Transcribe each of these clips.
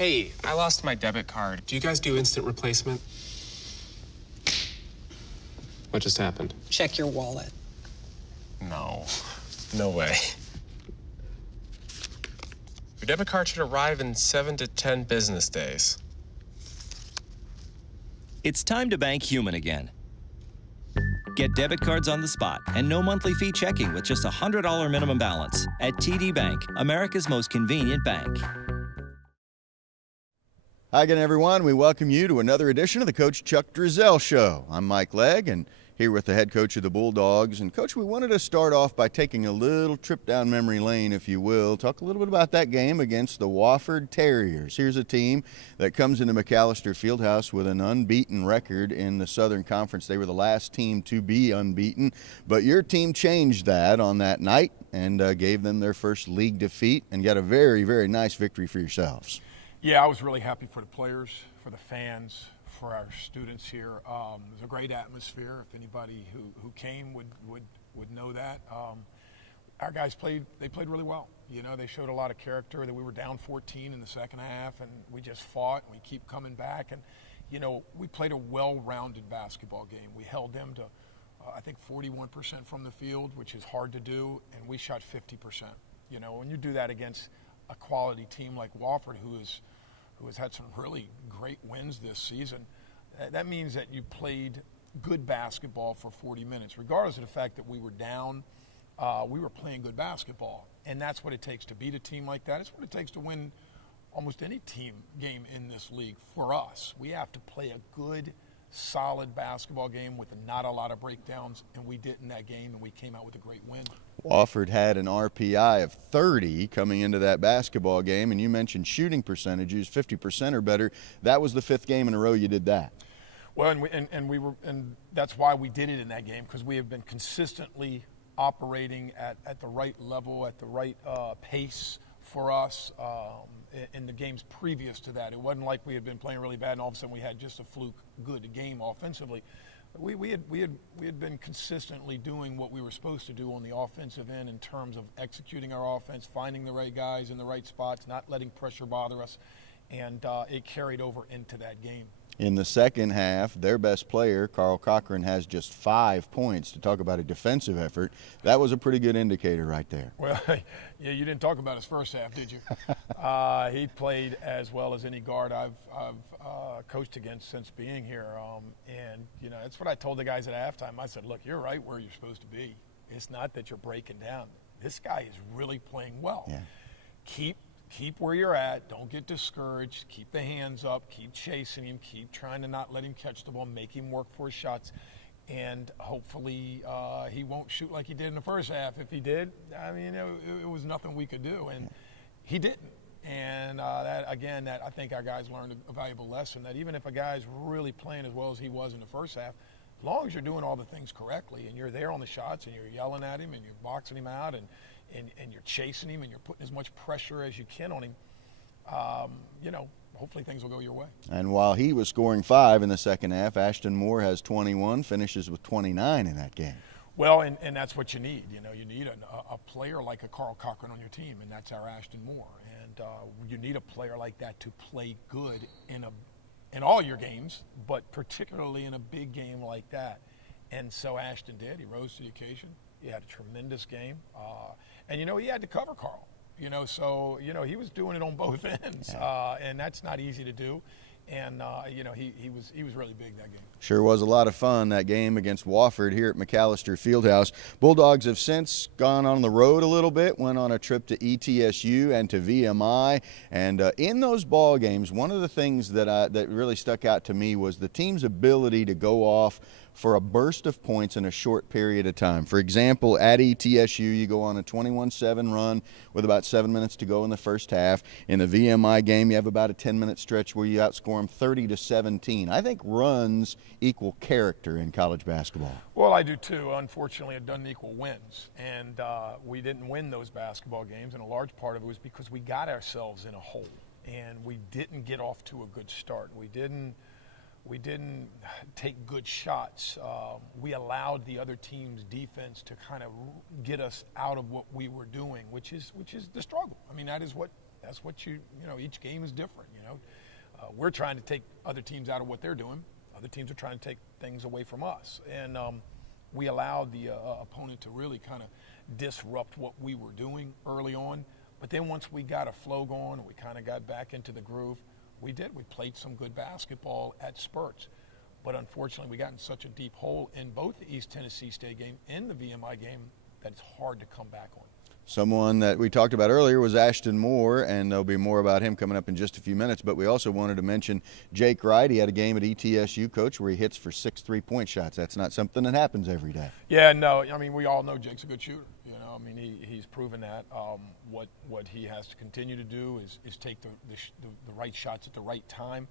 Hey, I lost my debit card. Do you guys do instant replacement? What just happened? Check your wallet. No. No way. Your debit card should arrive in 7 to 10 business days. It's time to bank human again. Get debit cards on the spot and no monthly fee checking with just a $100 minimum balance at TD Bank, America's most convenient bank. Hi again, everyone. We welcome you to another edition of the Coach Chuck Driesell Show. I'm Mike Legg, and here with the head coach of the Bulldogs. And, Coach, we wanted to start off by taking a little trip down memory lane, if you will. Talk a little bit about that game against the Wofford Terriers. Here's a team that comes into McAllister Fieldhouse with an unbeaten record in the Southern Conference. They were the last team to be unbeaten. But your team changed that on that night and gave them their first league defeat and got a very, very nice victory for yourselves. Yeah, I was really happy for the players, for the fans, for our students here. It was a great atmosphere. If anybody who came would know that. Our guys played really well. You know, they showed a lot of character. That we were down 14 in the second half, and we just fought, and we keep coming back. And, you know, we played a well-rounded basketball game. We held them to, I think, 41% from the field, which is hard to do, and we shot 50%. You know, when you do that against a quality team like Wofford, who has had some really great wins this season, that means that you played good basketball for 40 minutes. Regardless of the fact that we were down, we were playing good basketball. And that's what it takes to beat a team like that. It's what it takes to win almost any team game in this league for us. We have to play a good, solid basketball game with not a lot of breakdowns, and we did in that game, and we came out with a great win. Wofford had an RPI of 30 coming into that basketball game, and you mentioned shooting percentages, 50% or better. That was the fifth game in a row you did that. Well, and that's why we did it in that game, because we have been consistently operating at the right level, at the right pace for us in the games previous to that. It wasn't like we had been playing really bad and all of a sudden we had just a fluke good game offensively. We had been consistently doing what we were supposed to do on the offensive end in terms of executing our offense, finding the right guys in the right spots, not letting pressure bother us, and it carried over into that game. In the second half, their best player, Carl Cochran, has just 5 points. To talk about a defensive effort, that was a pretty good indicator right there. Well, yeah, you didn't talk about his first half, did you? He played as well as any guard I've coached against since being here. And, you know, that's what I told the guys at halftime. I said, look, you're right where you're supposed to be. It's not that you're breaking down. This guy is really playing well. Yeah. Keep where you're at. Don't get discouraged. Keep the hands up. Keep chasing him. Keep trying to not let him catch the ball. Make him work for his shots. And hopefully he won't shoot like he did in the first half. If he did, I mean, it was nothing we could do. And he didn't. And that I think our guys learned a valuable lesson, that even if a guy's really playing as well as he was in the first half, as long as you're doing all the things correctly and you're there on the shots and you're yelling at him and you're boxing him out and you're chasing him and you're putting as much pressure as you can on him, you know, hopefully things will go your way. And while he was scoring 5 in the second half, Ashton Moore has 21, finishes with 29 in that game. Well, and that's what you need. You know, you need a player like a Carl Cochran on your team, and that's our Ashton Moore. And you need a player like that to play good in all your games, but particularly in a big game like that. And so Ashton did. He rose to the occasion. He had a tremendous game. And, you know, he had to cover Carl. You know, so, you know, he was doing it on both ends. And that's not easy to do. And, you know, he was really big that game. Sure was a lot of fun, that game against Wofford here at McAllister Fieldhouse. Bulldogs have since gone on the road a little bit, went on a trip to ETSU and to VMI. And in those ball games, one of the things that really stuck out to me was the team's ability to go off for a burst of points in a short period of time. For example, at ETSU, you go on a 21-7 run with about 7 minutes to go in the first half. In the VMI game, you have about a 10-minute stretch where you outscore them 30-17. I think runs equal character in college basketball. Well, I do too. Unfortunately, it doesn't equal wins. And we didn't win those basketball games, and a large part of it was because we got ourselves in a hole, and we didn't get off to a good start. We didn't take good shots. We allowed the other team's defense to kind of get us out of what we were doing, which is the struggle. I mean, that is what That's what you know, each game is different, you know. We're trying to take other teams out of what they're doing. Other teams are trying to take things away from us. And we allowed the opponent to really kind of disrupt what we were doing early on. But then once we got a flow going, we kind of got back into the groove, we played some good basketball at spurts. But unfortunately, we got in such a deep hole in both the East Tennessee State game and the VMI game that it's hard to come back on. Someone that we talked about earlier was Ashton Moore, and there'll be more about him coming up in just a few minutes. But we also wanted to mention Jake Wright. He had a game at ETSU, Coach, where he hits for 6 3-point shots. That's not something that happens every day. Yeah, no. I mean, we all know Jake's a good shooter. You know, I mean, he's proven that. What he has to continue to do is take the right shots at the right time.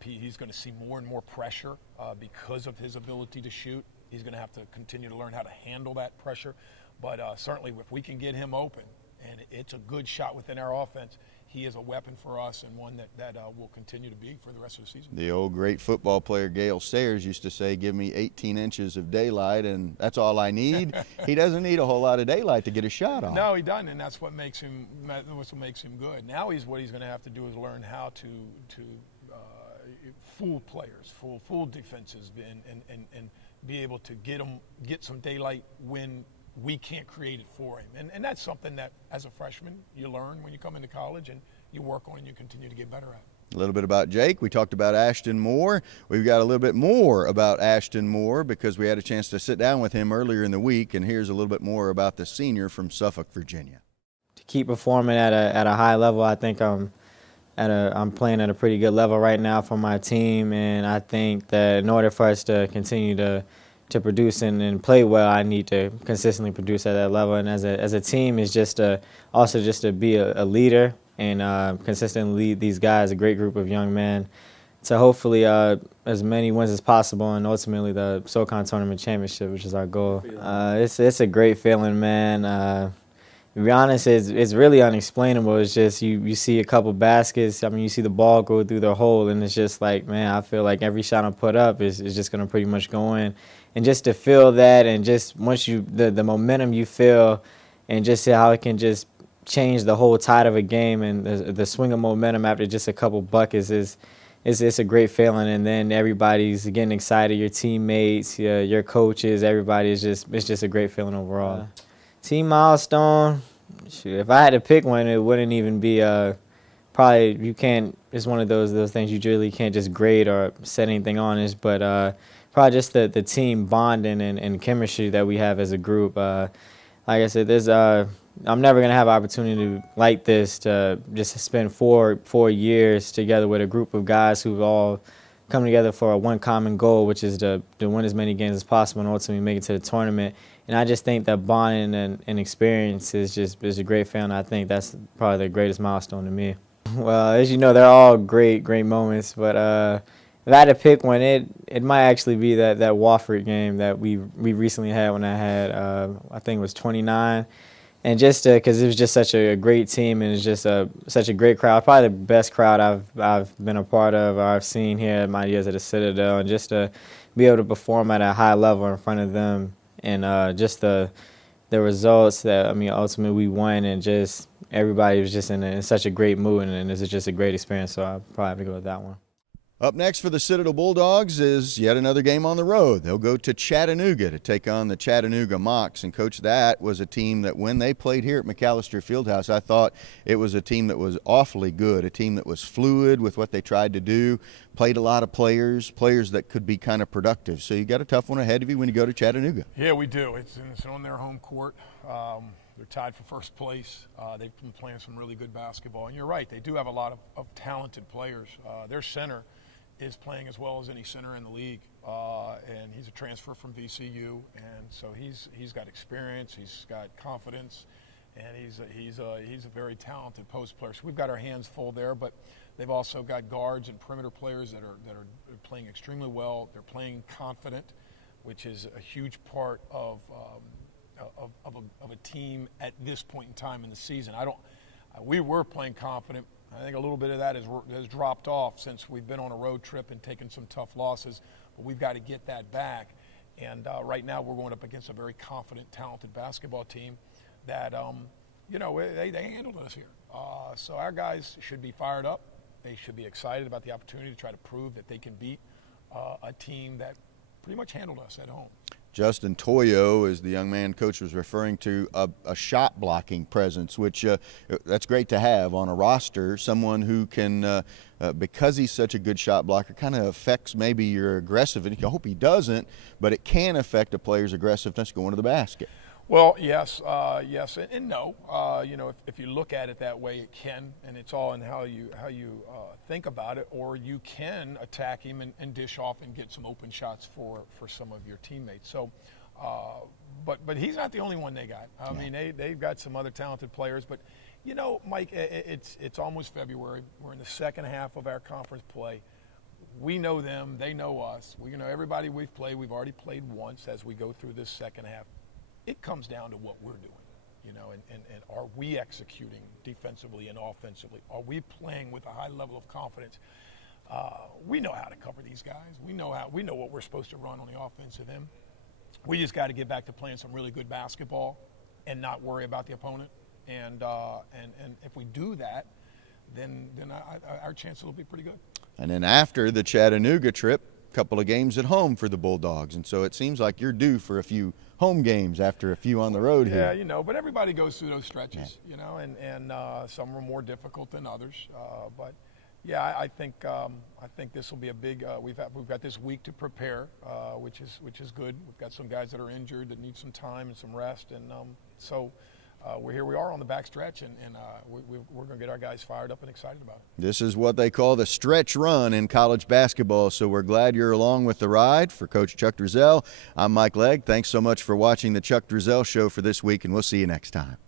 He's going to see more and more pressure because of his ability to shoot. He's going to have to continue to learn how to handle that pressure. But certainly if we can get him open, and it's a good shot within our offense, he is a weapon for us and one that will continue to be for the rest of the season. The old great football player Gale Sayers used to say, give me 18 inches of daylight and that's all I need. He doesn't need a whole lot of daylight to get a shot on. No, he doesn't, and that's what makes him good. Now what he's going to have to do is learn how to fool players, fool defenses, and be able to get some daylight when we can't create it for him. And that's something that, as a freshman, you learn when you come into college and you work on and you continue to get better at. A little bit about Jake. We talked about Ashton Moore. We've got a little bit more about Ashton Moore because we had a chance to sit down with him earlier in the week, and here's a little bit more about the senior from Suffolk, Virginia. To keep performing at a high level, I think I'm playing at a pretty good level right now for my team, and I think that in order for us to continue to produce and play well, I need to consistently produce at that level. And as a team, is also to be a leader and consistently lead these guys, a great group of young men, to hopefully as many wins as possible and ultimately the SoCon Tournament Championship, which is our goal. It's a great feeling, man. To be honest, it's really unexplainable. It's just you see a couple baskets. I mean, you see the ball go through the hole, and it's just like, man, I feel like every shot I put up is just going to pretty much go in. And just to feel that, and just once the momentum you feel, and just see how it can just change the whole tide of a game, and the swing of momentum after just a couple buckets it's a great feeling. And then everybody's getting excited, your teammates, your coaches, everybody it's just a great feeling overall. Team milestone, shoot, if I had to pick one, it wouldn't even be probably, you can't, it's one of those things you really can't just grade or set anything on it, but probably just the team bonding and chemistry that we have as a group. Like I said, I'm never going to have an opportunity like this to just spend four years together with a group of guys who've all come together for one common goal, which is to win as many games as possible and ultimately make it to the tournament. And I just think that bonding and experience is a great feeling. I think that's probably the greatest milestone to me. Well, as you know, they're all great moments, but if I had to pick one, it might actually be that Wofford game that we recently had when I had, I think it was 29. And just because it was just such a great team, and it's just such a great crowd, probably the best crowd I've been a part of or I've seen here in my years at the Citadel, and just to be able to perform at a high level in front of them, and just the results that, I mean, ultimately we won, and just everybody was just in such a great mood, and it's just a great experience, so I'll probably have to go with that one. Up next for the Citadel Bulldogs is yet another game on the road. They'll go to Chattanooga to take on the Chattanooga Mocs. And, Coach, that was a team that when they played here at McAllister Fieldhouse, I thought it was a team that was awfully good, a team that was fluid with what they tried to do, played a lot of players that could be kind of productive. So you got a tough one ahead of you when you go to Chattanooga. Yeah, we do. It's on their home court. They're tied for first place. They've been playing some really good basketball. And you're right, they do have a lot of talented players. Their center is playing as well as any center in the league, and he's a transfer from VCU, and so he's got experience, he's got confidence, and he's a very talented post player. So we've got our hands full there, but they've also got guards and perimeter players that are playing extremely well. They're playing confident, which is a huge part of a team at this point in time in the season. We were playing confident. I think a little bit of that has dropped off since we've been on a road trip and taken some tough losses, but we've got to get that back. And right now we're going up against a very confident, talented basketball team that, they handled us here. So our guys should be fired up. They should be excited about the opportunity to try to prove that they can beat a team that pretty much handled us at home. Justin Toyo, as the young man coach was referring to, a shot blocking presence, which that's great to have on a roster. Someone who can, because he's such a good shot blocker, kind of affects maybe your aggressiveness. I hope he doesn't, but it can affect a player's aggressiveness going to the basket. Well, yes, yes, and no. You know, if you look at it that way, it can, and it's all in how you think about it. Or you can attack him and dish off and get some open shots for some of your teammates. So, but he's not the only one they got. I mean, they've got some other talented players. But you know, Mike, it's almost February. We're in the second half of our conference play. We know them, they know us. We know everybody we've played. We've already played once as we go through this second half. It comes down to what we're doing, you know, and are we executing defensively and offensively? Are we playing with a high level of confidence? We know how to cover these guys. We know what we're supposed to run on the offensive end. We just got to get back to playing some really good basketball and not worry about the opponent. And if we do that, then our chances will be pretty good. And then after the Chattanooga trip, a couple of games at home for the Bulldogs, and so it seems like you're due for a few home games after a few on the road here. Yeah, you know, but everybody goes through those stretches, you know, and some are more difficult than others. But yeah, I think this will be a big. We've got this week to prepare, which is good. We've got some guys that are injured that need some time and some rest, and so. Here we are on the back stretch, and we're going to get our guys fired up and excited about it. This is what they call the stretch run in college basketball, so we're glad you're along with the ride. For Coach Chuck Driesell, I'm Mike Legg. Thanks so much for watching the Chuck Driesell Show for this week, and we'll see you next time.